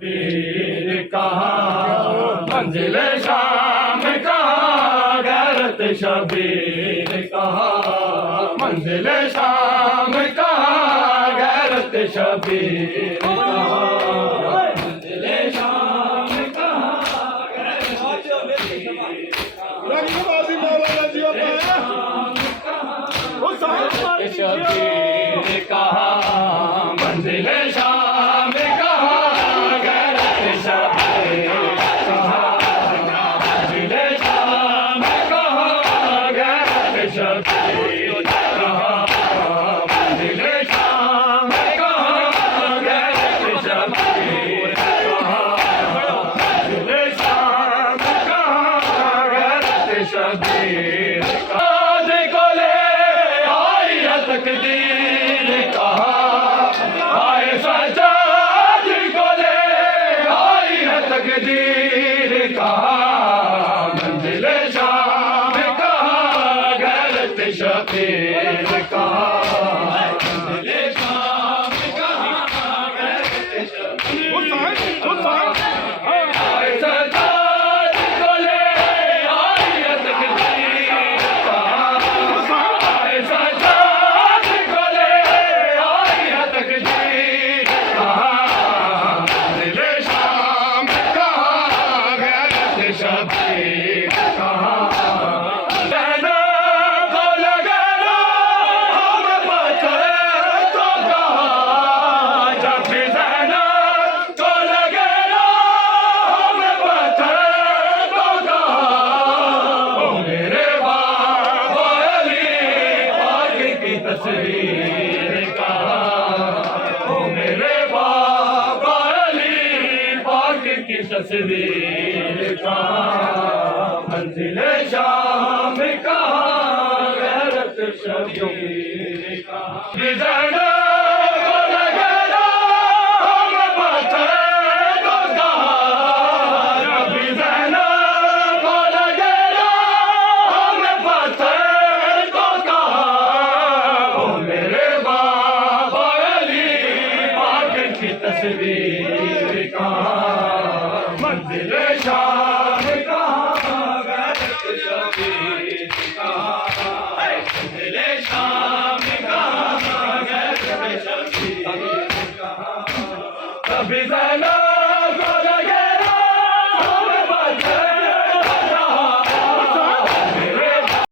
पीर कहाँ मंजिल शाम कहाँ गैरत शबीर कहाँ मंजिल शाम कहाँ गैरत शबीर कहाँ मंजिल शाम कहाँ गैरत शबीर कहाँ मंजिल शाम कहाँ गैरत शबीर कहाँ मंजिल शाम कहाँ गैरत शबीर कहाँ मंजिल शाम कहाँ गैरत शबीर कहाँ मंजिल शाम कहाँ गैरत शबीर तकदीर कहाँ आए सजाद को ले आई है तकदीर कहाँ मंजिल शाम कहाँ गैरत शबीर कहाँ मंजिल शाम कहाँ गैरत शबीर आए सजाद को ले आई है तकदीर कहाँ आए सजाद शबीर कहाँ रहना को लगाना हम पत्थर तो कहाँ जब भी रहना को लगाना हम पत्थर तो कहाँ ओ मेरे बाबा अली पाक की तस्वीर कहाँ ओ मेरे बाबा अली पाक की तस्वीर कहाँ मंजिल शाम कहाँ गैरत शबीर कहाँ बिजड़ा को लगाना हम पत्थर तो कहाँ बिजड़ा को लगाना हम पत्थर तो कहाँ ओ मेरे बाबा अली पाक की तस्वीर